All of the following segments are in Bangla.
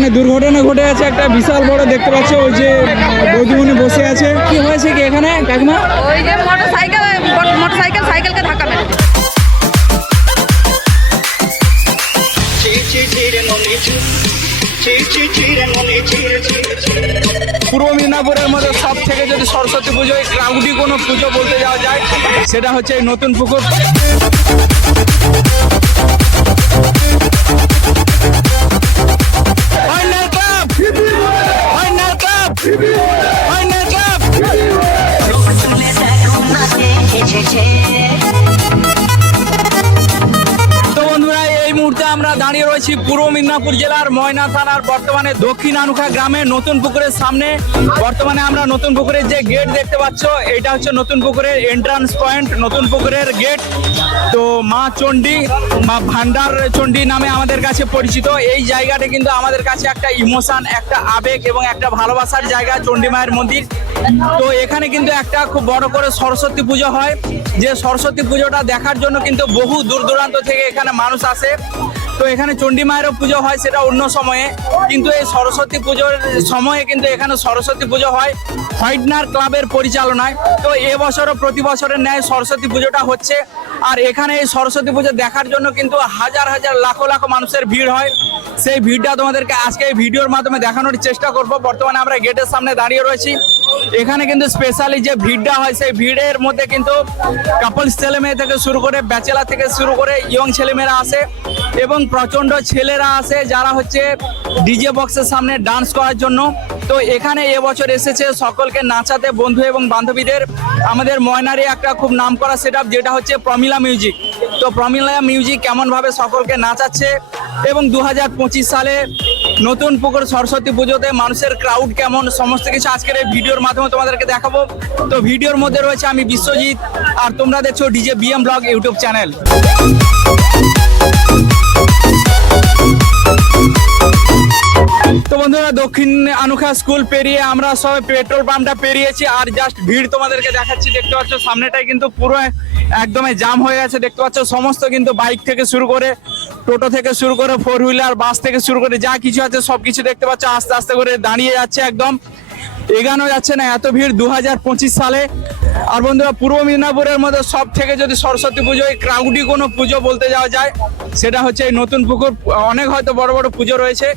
এখানে দুর্ঘটনা ঘটে আছে একটা বিশাল বড়, দেখতে পাচ্ছ ওই যে বৌদিমণি বসে আছে। কি হয়েছে কি এখানে কাকিমা? ওই যে মোটরসাইকেল সাইকেলকে ধাক্কা মেরেছে। পূর্ব মেদিনীপুরের মধ্যে সব থেকে যদি সরস্বতী পুজো ক্রাউডি কোনো পুজো বলতে যাওয়া যায়, সেটা হচ্ছে এই নতুন পুকুর। তো বন্ধুরা, এই মুহূর্তে আমরা দাঁড়িয়ে রয়েছি পূর্ব মেদিনীপুর জেলার ময়না থানার বর্তমানে দক্ষিণ আনুখা গ্রামে নতুন পুকুরের সামনে। বর্তমানে আমরা নতুন পুকুরের যে গেট দেখতে পাচ্ছ, এটা হচ্ছে নতুন পুকুরের এন্ট্রান্স পয়েন্ট, নতুন পুকুরের গেট। তো মা চণ্ডী, মা ভান্ডার চণ্ডী নামে আমাদের কাছে পরিচিত। এই জায়গাটা কিন্তু আমাদের কাছে একটা ইমোশন, একটা আবেগ এবং একটা ভালোবাসার জায়গা, চণ্ডী মায়ের মন্দির। তো এখানে কিন্তু একটা খুব বড় করে সরস্বতী পুজো হয়, যে সরস্বতী পুজোটা দেখার জন্য কিন্তু বহু দূর দূরান্ত থেকে এখানে মানুষ আসে। তো এখানে চণ্ডী মায়েরও পুজো হয়, সেটা অন্য সময়ে, কিন্তু এই সরস্বতী পুজোর সময়ে কিন্তু এখানে সরস্বতী পুজো হয় হোয়াইটনার ক্লাবের পরিচালনায়। তো এবছরও প্রতি বছরের ন্যায় সরস্বতী পুজোটা হচ্ছে। আর এখানে এই সরস্বতী পুজো দেখার জন্য কিন্তু হাজার হাজার লাখো লাখো মানুষের ভিড় হয়। সেই ভিড়টা তোমাদেরকে আজকে এই ভিডিওর মাধ্যমে দেখানোর চেষ্টা করব। বর্তমানে আমরা গেটের সামনে দাঁড়িয়ে রয়েছি। এখানে কিন্তু স্পেশালি যে ভিড়টা হয়, সেই ভিড়ের মধ্যে কিন্তু কাপলস ছেলে মেয়ে থেকে শুরু করে, ব্যাচেলার থেকে শুরু করে ইয়ং ছেলেমেয়েরা আসে এবং প্রচণ্ড ছেলেরা আসে যারা হচ্ছে ডিজে বক্সের সামনে ডান্স করার জন্য। তো এখানে এবছর এসেছে সকলকে নাচাতে, বন্ধু এবং বান্ধবীদের, আমাদের ময়নারই একটা খুব নামকরা সেটআপ, যেটা হচ্ছে প্রমিলা মিউজিক। তো প্রমিলা মিউজিক কেমনভাবে সকলকে নাচাচ্ছে এবং 2025 সালে নতুন পুকুর সরস্বতী পুজোতে মানুষের ক্রাউড কেমন, সমস্ত কিছু আজকের এই ভিডিওর মাধ্যমে তোমাদেরকে দেখাবো। তো ভিডিওর মধ্যে রয়েছে আমি বিশ্বজিৎ, আর তোমরা দেখছো DJ BM blog YouTube channel. তো বন্ধুরা, দক্ষিণ আনুখা স্কুল পেরিয়ে আমরা সবাই পেট্রোল পাম্পটা পেরিয়েছি, আর জাস্ট ভিড় তোমাদেরকে দেখাচ্ছি। দেখতে পাচ্ছ সামনেটাই কিন্তু পুরো একদমই জাম হয়ে গেছে। দেখতে পাচ্ছ সমস্ত কিন্তু বাইক থেকে শুরু করে, টোটো থেকে শুরু করে, ফোর হুইলার, বাস থেকে শুরু করে যা কিছু আছে সবকিছু দেখতে পাচ্ছ আস্তে আস্তে করে দাঁড়িয়ে যাচ্ছে, একদম এগানো যাচ্ছে না, এত ভিড় 2025 সালে। আর বন্ধুরা, পূর্ব মেদিনীপুরের মধ্যে সব থেকে যদি সরস্বতী পুজো ক্রাউডি কোনো পুজো বলতে যাওয়া যায়, সেটা হচ্ছে এই নতুন পুকুর। অনেক হয়তো বড় বড় পুজো রয়েছে,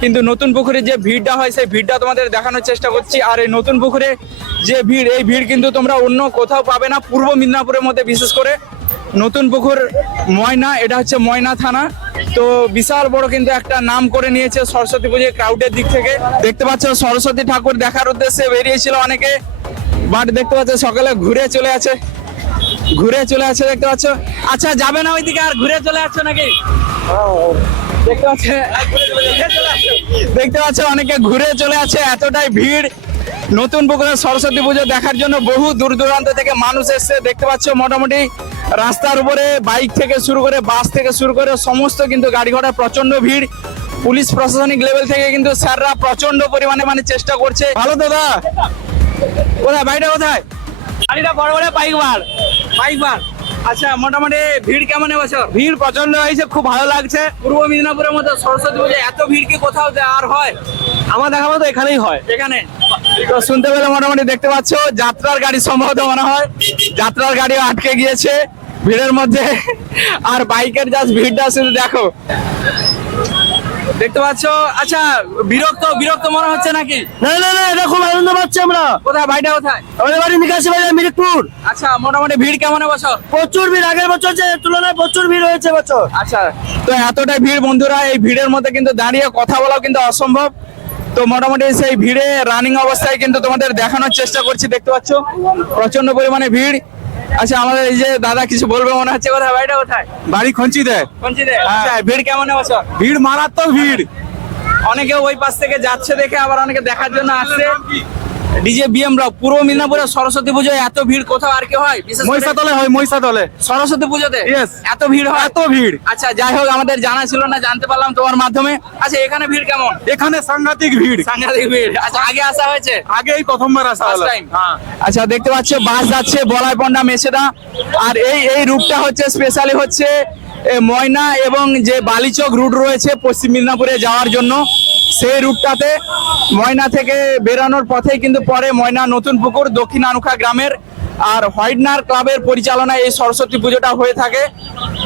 কিন্তু নতুন পুকুরে যে ভিড়টা হয় সেই ভিড়টা তোমাদের দেখানোর চেষ্টা করছি। আর এই নতুন পুকুরে যে ভিড়, এই ভিড় কিন্তু তোমরা অন্য কোথাও পাবে না পূর্ব মেদিনীপুরের মধ্যে। বিশেষ করে নতুন পুকুর ময়না, এটা হচ্ছে ময়না থানা। তো বিশাল বড় কিন্তু একটা নাম করে নিয়েছে সরস্বতী পুজোর ক্রাউডের দিক থেকে। দেখতে পাচ্ছ সরস্বতী ঠাকুর দেখার উদ্দেশ্যে বেরিয়েছিল অনেকে, বাট দেখতে পাচ্ছ সকালে ঘুরে চলে আছে দেখতে পাচ্ছ। আচ্ছা, যাবে না ওইদিকে, আর ঘুরে চলে আসছো নাকি? দেখতে পাচ্ছ অনেকে ঘুরে চলে আছে, এতটাই ভিড়। নতুন পুকুরের সরস্বতী পুজো দেখার জন্য বহু দূর দূরান্ত থেকে মানুষ এসছে। দেখতে পাচ্ছ মোটামুটি রাস্তার উপরে বাইক থেকে শুরু করে, বাস থেকে শুরু করে সমস্ত কিন্তু গাড়ি ঘোড়া প্রচন্ড ভিড়। পুলিশ প্রশাসনিক লেভেল থেকে কিন্তু স্যাররা প্রচন্ড পরিমাণে চেষ্টা করছে। ভালো দাদা, কোথায় বাড়িটা, কোথায় গাড়িটা? বড় বড় বাইকবার। আচ্ছা, মোটামুটি ভিড় কেমন এবছর? ভিড় প্রচন্ড হয়েছে, খুব ভালো লাগছে। পূর্ব মেদিনীপুরের মধ্যে সরস্বতী পুজো এত ভিড় কি কোথাও আর হয়? আমার দেখা মতো এখানেই হয়। এখানে তো শুনতে পেলে মোটামুটি দেখতে পাচ্ছ যাত্রার গাড়ি সম্ভবত মনে হয়, যাত্রার গাড়িও আটকে গিয়েছে ভিড়ের মধ্যে। আর বাইকের জাস্ট ভিড়টা শুধু দেখো, দেখতে পাচ্ছ। আচ্ছা, বিরক্ত মনে হচ্ছে নাকি? না না না, এটা খুব আনন্দ পাচ্ছি আমরা। কোথায় বাড়িটা, কোথায়? আমাদের বাড়ি নিকাশি বাজার, মিরিকপুর। আচ্ছা, মোটামুটি ভিড় কেমন এবছর? প্রচুর ভিড়, আগের বছর যে তুলনায় প্রচুর ভিড় হয়েছে এবছর। আচ্ছা, তো এতটাই ভিড় বন্ধুরা, এই ভিড়ের মধ্যে কিন্তু দাঁড়িয়ে কথা বলাও কিন্তু অসম্ভব। তো মোটামুটি সেই ভিড়ে রানিং অবস্থায় কিন্তু তোমাদের দেখানোর চেষ্টা করছি। দেখতে পাচ্ছ প্রচন্ড পরিমাণে ভিড়। আচ্ছা, আমাদের এই যে দাদা কিছু বলবে মনে হচ্ছে। কোথায় বাড়িটা, কোথায়? বাড়ি খঞ্চিতে। আচ্ছা, ভিড় কেমন এবছর? ভিড় মারাত্মক ভিড়। অনেকে ওই পাশ থেকে যাচ্ছে দেখে, আবার অনেকে দেখার জন্য আসছে। DJ BM blog. পূর্ব মেদিনীপুরের সরস্বতী পুজোয় এত ভিড় কোথাও আর কি হয়? মহিষাদলে হয়, মহিষাদলে সরস্বতী পুজোতে এত ভিড় হয়? এত ভিড়। আচ্ছা, যাই হোক, আমাদের জানা ছিল না, জানতে পারলাম তোমার মাধ্যমে। আচ্ছা, এখানে ভিড় কেমন? এখানে সাংঘাতিক ভিড়। আচ্ছা, আগে আসা হয়েছে? আগেই প্রথমবার আসা হলো। আচ্ছা, দেখতে পাচ্ছ বাস যাচ্ছে বলাইপন্ডা মেছেদা। আর এই রুটটা হচ্ছে স্পেশালি হচ্ছে ময়না এবং যে বালিচক রুট রয়েছে পশ্চিম মেদিনীপুরে যাওয়ার জন্য। সেই রুটটাতে ময়না থেকে বেরানোর পথেই কিন্তু পরে ময়না নতুন পুকুর দক্ষিণ আনুখা গ্রামের আর হোয়াইটনার ক্লাবের পরিচালনায় এই সরস্বতী পুজোটা হয়ে থাকে।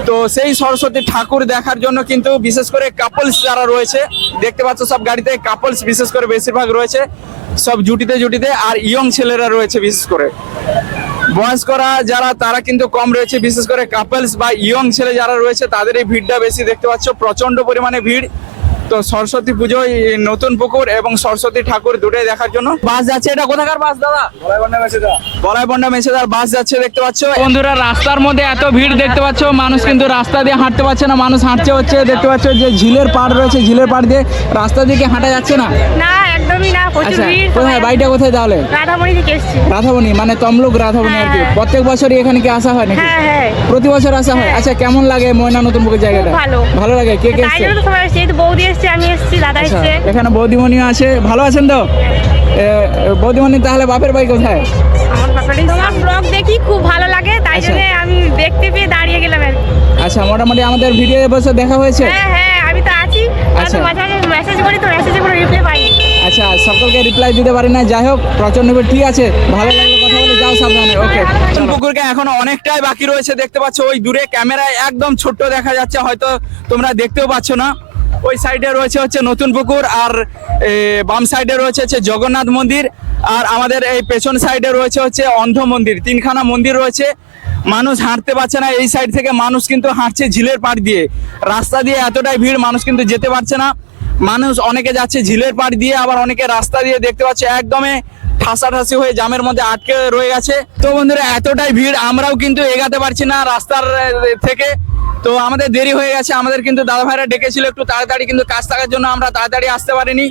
তো সেই সরস্বতী ঠাকুর দেখার জন্য কিন্তু বিশেষ করে কাপলস যারা রয়েছে দেখতে পাচ্ছ সব গাড়িতে কাপলস বিশেষ করে বেশিরভাগ রয়েছে, সব জুটিতে জুটিতে, আর ইয়ং ছেলেরা রয়েছে বিশেষ করে। বয়স্করা যারা তারা কিন্তু কম রয়েছে, বিশেষ করে কাপলস বা ইয়ং ছেলে যারা রয়েছে তাদের এই ভিড়টা বেশি দেখতে পাচ্ছ, প্রচন্ড পরিমাণে ভিড়। তো সরস্বতী পুজোয় নতুন পুকুর এবং সরস্বতী ঠাকুর দুটোই দেখার জন্য বাস যাচ্ছে। এটা কোথাকার বাস দাদা? বলাইবন্ডা মেছেদার বাস যাচ্ছে দেখতে পাচ্ছ। বন্ধুরা রাস্তার মধ্যে এত ভিড় দেখতে পাচ্ছ, মানুষ কিন্তু রাস্তা দিয়ে হাঁটতে পারছে না, মানুষ হাঁটছে হচ্ছে দেখতে পাচ্ছ যে ঝিলের পাড় রয়েছে, ঝিলের পাড় দিয়ে রাস্তা দিকে হাঁটা যাচ্ছে না। না একদমই না, প্রচুর আচ্ছা ভিড়। কোথায় বাড়িটা কোথায় তাহলে? রাধামণি থেকে এসেছি। রাধাবনী মানে তমলুক রাধাবনী আর কি। হ্যাঁ। প্রত্যেক বছরই এখানে কি আসা হয় নাকি? হ্যাঁ হ্যাঁ, প্রতি বছর আসা হয়। আচ্ছা কেমন লাগে ময়না নতুন পুকুর জায়গাটা? খুব ভালো। ভালো লাগে। কে কে তাই এসছে? জন্য তো সবাই এসেছে, এই তো বৌদি এসছে, আমি এসেছি, দাদা আচ্ছা, এসছে। এখানে বৌদিমণিও আছে। ভালো আছেন তো? বৌদিমণি তাহলে বাপের বাড়ি কোথায়? আমার ব্যাপারে তোমার ব্লগ দেখি খুব ভালো লাগে, তাই আচ্ছা। জন্য আমি দেখতে পেয়ে দাঁড়িয়ে গেলাম আর কি। আচ্ছা মোটামুটি আমাদের ভিডিও বছর দেখা হয়েছে। হ্যাঁ হ্যাঁ, আমি তো আছি। আচ্ছা। মাঝে মাঝে মেসেজ করি, তো মেসেজে কোনো রিপ্লাই পাই। আচ্ছা সকলকে রিপ্লাই দিতে পারি না, যাই হোক প্রচন্ড ভিড়। ঠিক আছে, ভালো লাগলো কথা বলে, যাও সাবধানে। ওকে। পুকুরকে এখনো অনেকটাই বাকি রয়েছে দেখতে পাচ্ছ, ওই দূরে ক্যামেরায় একদম ছোট্ট দেখা যাচ্ছে, হয়তো তোমরা দেখতেও পাচ্ছ না। ওই সাইডে রয়েছে হচ্ছে নতুন পুকুর, আর বাম সাইডে রয়েছে হচ্ছে জগন্নাথ মন্দির, আর আমাদের এই পেছন সাইডে রয়েছে হচ্ছে অন্ধ মন্দির। তিনখানা মন্দির রয়েছে। মানুষ হাঁটতে পারছে না, এই সাইড থেকে মানুষ কিন্তু হাঁটছে ঝিলের পাড় দিয়ে। রাস্তা দিয়ে এতটাই ভিড়, মানুষ কিন্তু যেতে পারছে না। মানুষ অনেকে যাচ্ছে ঝিলের পাড় দিয়ে, আবার অনেকে রাস্তা দিয়ে দেখতে পাচ্ছে একদমই ঠাসাঠাসি হয়ে জামের মধ্যে আটকে রয়ে গেছে। তো বন্ধুরা এতটাই ভিড়, আমরাও কিন্তু এগাতে পারছি না রাস্তার থেকে। তো আমাদের দেরি হয়ে গেছে, আমাদের কিন্তু দাদা ভাইরা ডেকেছিল একটু তাড়াতাড়ি, কিন্তু কাজ থাকার জন্য আমরা তাড়াতাড়ি আসতে পারিনি।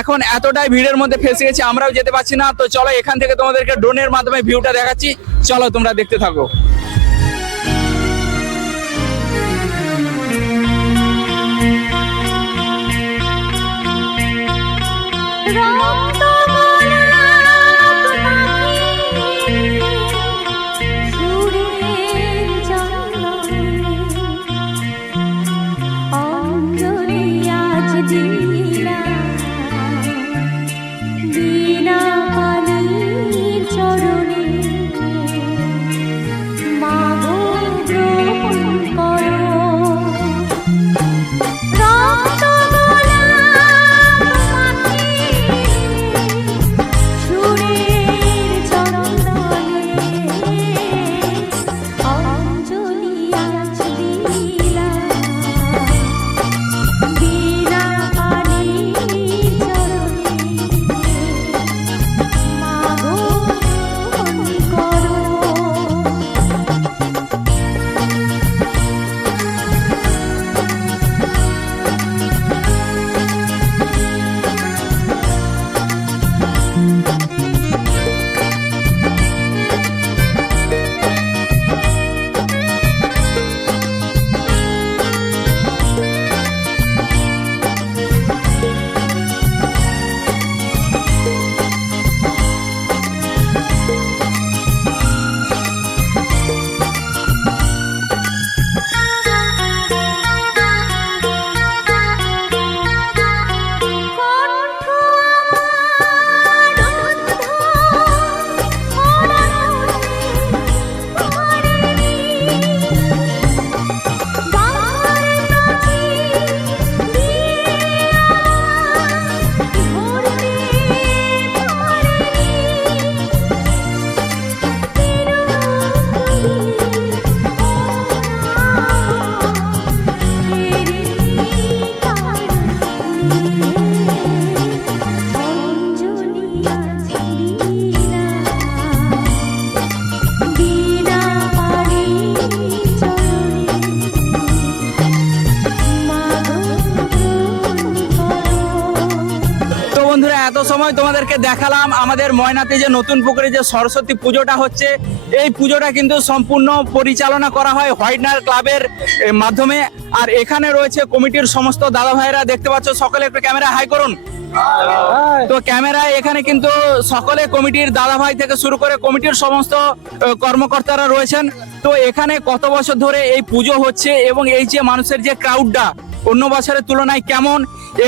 এখন এতটাই ভিড়ের মধ্যে ফেসে গেছি, আমরাও যেতে পারছি না। তো চলো এখান থেকে তোমাদেরকে ড্রোনের মাধ্যমে ভিউটা দেখাচ্ছি, চলো তোমরা দেখতে থাকো। সময় তোমাদেরকে দেখালাম আমাদের ময়নাতে যে নতুন পুকুরে যে সরস্বতী পুজোটা হচ্ছে। এই পুজোটা কিন্তু সম্পূর্ণ পরিচালনা করা হয় হোয়াইটনার ক্লাবের মাধ্যমে। আর এখানে রয়েছে কমিটির সমস্ত দাদা ভাইরা, দেখতে পাচ্ছ সকলে একটু ক্যামেরা হাই করুন। তো ক্যামেরায় এখানে কিন্তু সকলে কমিটির দাদা ভাই থেকে শুরু করে কমিটির সমস্ত কর্মকর্তারা রয়েছেন। তো এখানে কত বছর ধরে এই পুজো হচ্ছে এবং এই যে মানুষের যে ক্রাউডটা, অন্য বছরের তুলনায় কেমন,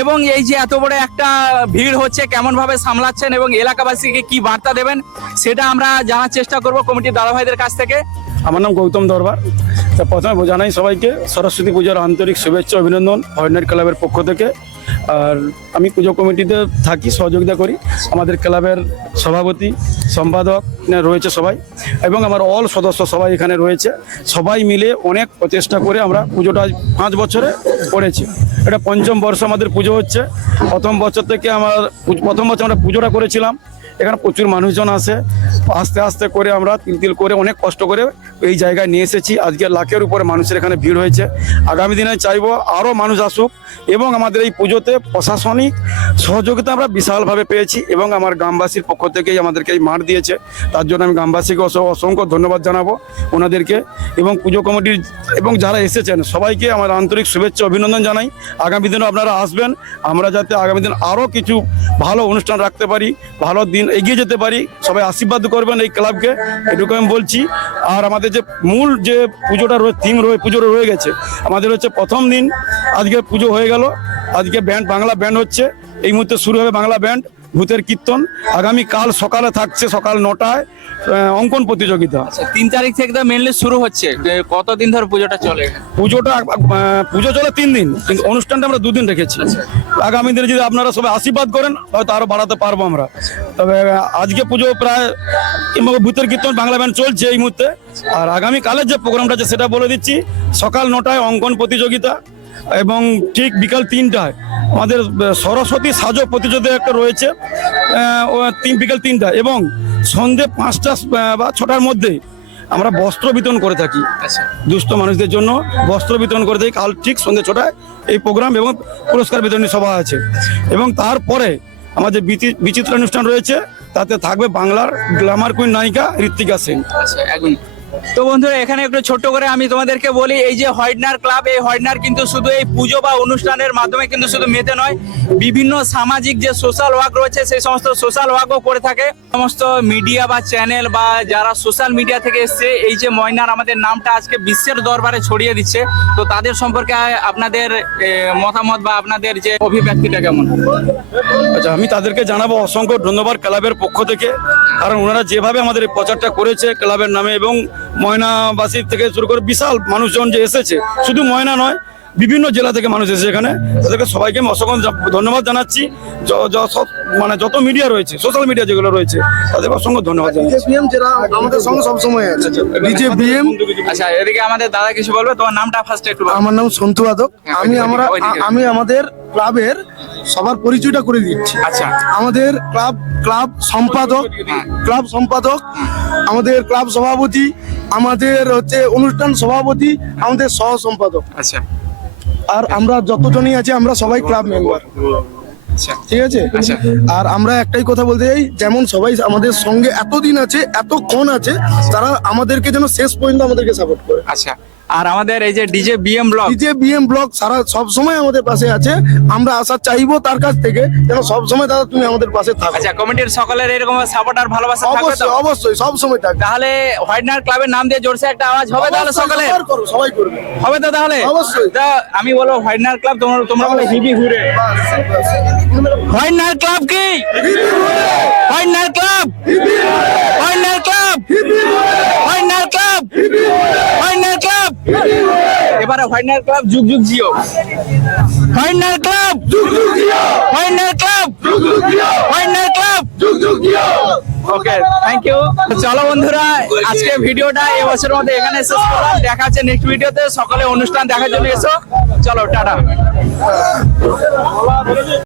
এবং এই যে এত বড় একটা ভিড় হচ্ছে কেমন ভাবে সামলাচ্ছেন এবং এলাকাবাসীকে কি বার্তা দেবেন সেটা আমরা জানার চেষ্টা করব কমিটির দাদা ভাইদের কাছ থেকে। আমার নাম গৌতম দরবার। তা প্রথমে জানাই সবাইকে সরস্বতী পূজার আন্তরিক শুভেচ্ছা অভিনন্দন হর্নাইট ক্লাবের পক্ষ থেকে। আর আমি পুজো কমিটিতে থাকি, সহযোগিতা করি। আমাদের ক্লাবের সভাপতি সম্পাদক রয়েছে সবাই, এবং আমার অল সদস্য সবাই এখানে রয়েছে। সবাই মিলে অনেক প্রচেষ্টা করে আমরা পুজোটা 5 বছরে করেছি। এটা পঞ্চম বর্ষ আমাদের পুজো হচ্ছে। প্রথম বছর থেকে প্রথম বছর আমরা পুজোটা করেছিলাম। এখানে প্রচুর মানুষজন আসে। আস্তে আস্তে করে আমরা তিল করে অনেক কষ্ট করে এই জায়গায় নিয়ে এসেছি। আজকে লাখের উপরে মানুষের এখানে ভিড় হয়েছে। আগামী দিনে চাইবো আরও মানুষ আসুক, এবং আমাদের এই পুজোতে প্রশাসনিক সহযোগিতা আমরা বিশালভাবে পেয়েছি, এবং আমার গ্রামবাসীর পক্ষ থেকেই আমাদেরকে এই মাঠ দিয়েছে। তার জন্য আমি গ্রামবাসীকে অসংখ্য ধন্যবাদ জানাবো ওনাদেরকে, এবং পুজো কমিটির এবং যারা এসেছেন সবাইকে আমার আন্তরিক শুভেচ্ছা অভিনন্দন জানাই। আগামী দিনে আপনারা আসবেন, আমরা যাতে আগামী দিন আরও কিছু ভালো অনুষ্ঠান রাখতে পারি, ভালো দিন এগিয়ে যেতে পারি। সবাই আশীর্বাদ করবেন এই ক্লাবকে, এটুকু আমি বলছি। আর আমাদের যে মূল যে পুজোটা পুজোটা রয়ে গেছে, আমাদের হচ্ছে প্রথম দিন আজকে পুজো হয়ে গেল। আজকে বাংলা ব্যান্ড হচ্ছে, এই মুহূর্তে শুরু হবে বাংলা ব্যান্ড, ভূতের কীর্তন। আগামী কাল সকালে থাকছে সকাল 9টায় অঙ্কন প্রতিযোগিতা। 3 তারিখ থেকে তো মেনলি শুরু হচ্ছে। কতদিন ধরে পুজোটা চলে? পুজো চলে 3 দিন, কিন্তু অনুষ্ঠানটা আমরা 2 দিন রেখেছি। আগামী দিনে যদি আপনারা সবাই আশীর্বাদ করেন হয়তো আরো বাড়াতে পারবো আমরা। তবে আজকে পুজো প্রায় ভূতের কীর্তন বাংলা ব্যান্ড চলছে এই মুহূর্তে। আর আগামী কালের যে প্রোগ্রামটা আছে সেটা বলে দিচ্ছি। সকাল 9টায় অঙ্কন প্রতিযোগিতা, এবং ঠিক বিকাল 3টায় আমাদের সরস্বতী সাজো প্রতিযোগিতা একটা রয়েছে, বিকাল 3টায়, এবং সন্ধ্যে 5টা বা 6টার মধ্যে আমরা বস্ত্র বিতরণ করে থাকি। দুস্থ মানুষদের জন্য বস্ত্র বিতরণ করে থাকি। কাল ঠিক সন্ধ্যে 6টায় এই প্রোগ্রাম এবং পুরস্কার বিতরণী সভা আছে। এবং তারপরে আমাদের বিচিত্র অনুষ্ঠান রয়েছে, তাতে থাকবে বাংলার গ্ল্যামার কুইন নায়িকা ঋত্বিকা সেন। তো বন্ধুরা, এখানে একটু ছোট্ট করে আমি তোমাদেরকে বলি, এই যে হর্নাইট ক্লাব, এই হর্নাইট কিন্তু শুধু এই পুজো বা অনুষ্ঠানের মাধ্যমে কিন্তু শুধু মেতে নয়, বিভিন্ন সামাজিক যে সোশ্যাল ওয়ার্ক রয়েছে সেই সমস্ত সোশ্যাল ওয়ার্কও করে থাকে। সমস্ত মিডিয়া বা চ্যানেল বা যারা সোশ্যাল মিডিয়া থেকে এসছে, এই যে ময়নার আমাদের নামটা আজকে বিশ্বের দরবারে ছড়িয়ে দিচ্ছে। তো তাদের সম্পর্কে আপনাদের মতামত বা আপনাদের যে অভিব্যক্তিটা কেমন? আচ্ছা, আমি তাদেরকে জানাবো অসংখ্য ধন্যবাদ ক্লাবের পক্ষ থেকে, কারণ ওনারা যেভাবে আমাদের এই প্রচারটা করেছে ক্লাবের নামে, এবং ময়নাবাসী থেকে শুরু করে বিশাল মানুষজন যে এসেছে, শুধু ময়না নয় বিভিন্ন জেলা থেকে মানুষ এসেছে এখানে, তাদেরকে সবাইকে আমি অসংখ্য ধন্যবাদ জানাচ্ছি। যত মিডিয়া রয়েছে, সোশ্যাল মিডিয়া যেগুলো রয়েছে, তাদেরকে অসংখ্য ধন্যবাদ জানাচ্ছি। যারা আমাদের সঙ্গে সবসময় আছে, ডিজে বিএম। আচ্ছা, এদিকে আমাদের দাদা কিছু বলবে। তোমার নামটা ফার্স্ট একটু বলো। আমার নাম সন্তু আদক। আমি আমাদের ক্লাবের সবার পরিচয়টা করে দিচ্ছি। আচ্ছা, আমাদের ক্লাব সম্পাদক, আমাদের ক্লাব সভাপতি, আমাদের হচ্ছে অনুষ্ঠান সভাপতি, আমাদের সহ সম্পাদক। আচ্ছা, আর আমরা যতজনই আছি আমরা সবাই ক্লাব মেম্বার। ঠিক আছে। আর আমরা একটাই কথা বলতে চাই, যেমন সবাই আমাদের সঙ্গে এতদিন আছে, এতক্ষণ আছে, তারা আমাদেরকে যেন শেষ পর্যন্ত আমাদেরকে সাপোর্ট করে। আচ্ছা, আর আমাদের এই যে ডিজে বিএম ব্লগ সারা সব সময় আমাদের পাশে আছে। আমরা আশা চাইবো তার কাছ থেকে যেন সব সময় দাদা তুমি আমাদের পাশে থাকো। আচ্ছা, কমিটির সকলের এরকম সাপোর্ট আর ভালোবাসা থাকবে তো? অবশ্যই সব সময় থাকবে। তাহলে হর্নাইট ক্লাবের নাম দিয়ে জোরসে একটা আওয়াজ হবে তাহলে সকালে? সবাই করবে, হবে তো তাহলে? অবশ্যই। তা আমি বলবো হর্নাইট ক্লাব, তোমরা বলে হিবি হুরে। হর্নাইট ক্লাব কি? হর্নাইট ক্লাব, হর্নাইট ক্লাব, হর্নাইট ক্লাব, হর্নাইট ক্লাব। এবারে হর্নাইট ক্লাব যুগ যুগ জিও। হর্নাইট ক্লাব যুগ যুগ জিও। হর্নাইট ক্লাব যুগ যুগ জিও। হর্নাইট ক্লাব যুগ যুগ জিও। ওকে, থ্যাংক ইউ। চলো বন্ধুরা, আজকে ভিডিওটা এবছরের মধ্যে এখানে শেষ করলাম। দেখা হচ্ছে নেক্সট ভিডিওতে। সকলে অনুষ্ঠান দেখার জন্য এসো। চলো, টাটা।